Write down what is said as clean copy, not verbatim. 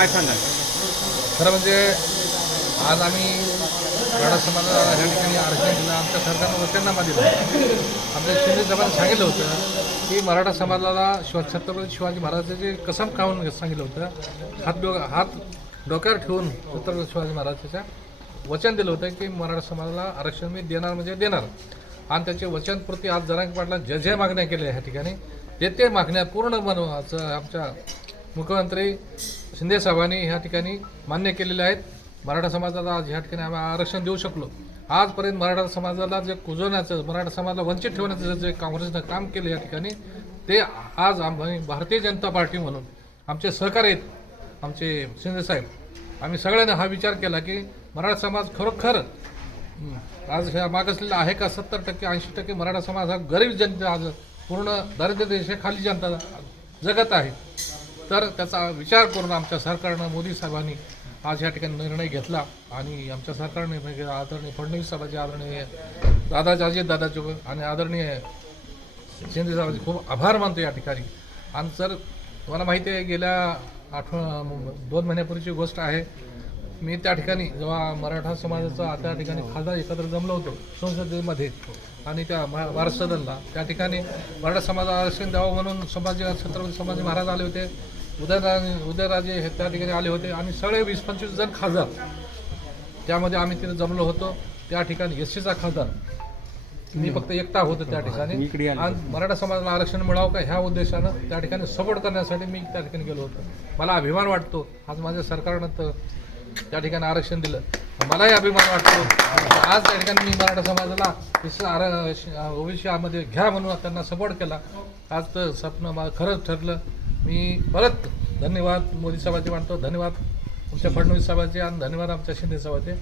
काय सांगाल? खरं म्हणजे आज आम्ही मराठा समाजाला ह्या ठिकाणी आरक्षण दिलं. आमच्या सरकारनं वचननामा दिला. आमच्या शिंदे साहेबांनी सांगितलं होतं की मराठा समाजाला छत्रपती शिवाजी महाराजांचे कसम खाऊन सांगितलं होतं. हात डोक्यावर ठेवून छत्रपती शिवाजी महाराजांच्या वचन दिलं होतं की मराठा समाजाला आरक्षण मी देणार म्हणजे देणार. आणि त्याचे वचनपूर्ती आज जरांगे पाटलांनी ज्या मागण्या केल्या ह्या ठिकाणी ते मागण्या पूर्ण बनवण्याचं आमच्या मुख्यमंत्री शिंदे साहेबांनी ह्या ठिकाणी मान्य केलेले आहेत. मराठा समाजाला आज ह्या ठिकाणी आम्ही आरक्षण देऊ शकलो. आजपर्यंत मराठा समाजाला जे कुजवण्याचं, मराठा समाजाला वंचित ठेवण्याचं जे काँग्रेसनं काम केलं या ठिकाणी, ते आज आम्ही भारतीय जनता पार्टी म्हणून आमचे सहकारी आहेत, आमचे शिंदे साहेब, आम्ही सगळ्यांनी हा विचार केला की मराठा समाज खरोखर आज ह्या मागासलेला आहे का. 70% 80% मराठा समाज हा गरीब जनता, आज पूर्ण दारिद्र्य रेषेखाली जनता जगत आहे. तर त्याचा विचार करून आमच्या सरकारनं, मोदी साहेबांनी आज या ठिकाणी निर्णय घेतला. आणि आमच्या सरकारने आदरणीय फडणवीस साहेबांचे, आदरणीय अजितदादाचे आणि आदरणीय शिंदे साहेबांचे खूप आभार मानतो या ठिकाणी. आणि सर, तुम्हाला माहिती आहे, गेल्या 2 महिन्यापूर्वीची गोष्ट आहे. मी त्या ठिकाणी जेव्हा मराठा समाजाचा त्या ठिकाणी खासदार एकत्र जमलो होतो संसदेमध्ये आणि त्या महाराष्ट्र सदनला, त्या ठिकाणी मराठा समाजाला आरक्षण द्यावं म्हणून छत्रपती संभाजी महाराज आले होते, उदयराजे हे त्या ठिकाणी आले होते आणि सगळे 20-25 जण खासदार त्यामध्ये आम्ही तिथे जमलो होतो. त्या ठिकाणी एससीचा खासदार मी फक्त एकटा होतो त्या ठिकाणी. आणि मराठा समाजाला आरक्षण मिळावं का ह्या उद्देशानं त्या ठिकाणी सपोर्ट करण्यासाठी मी त्या ठिकाणी गेलो होतो. मला अभिमान वाटतो आज माझ्या सरकारनं तर त्या ठिकाणी आरक्षण दिलं. मलाही अभिमान वाटतो आज त्या ठिकाणी मी मराठा समाजाला ओबीसीमध्ये घ्या म्हणून त्यांना सपोर्ट केला. आज तर स्वप्न मला खरंच ठरलं. मी परत धन्यवाद मोदी साहेबांचे मानतो, धन्यवाद आमच्या फडणवीस साहेबांचे आणि धन्यवाद आमच्या शिंदे साहेबांचे.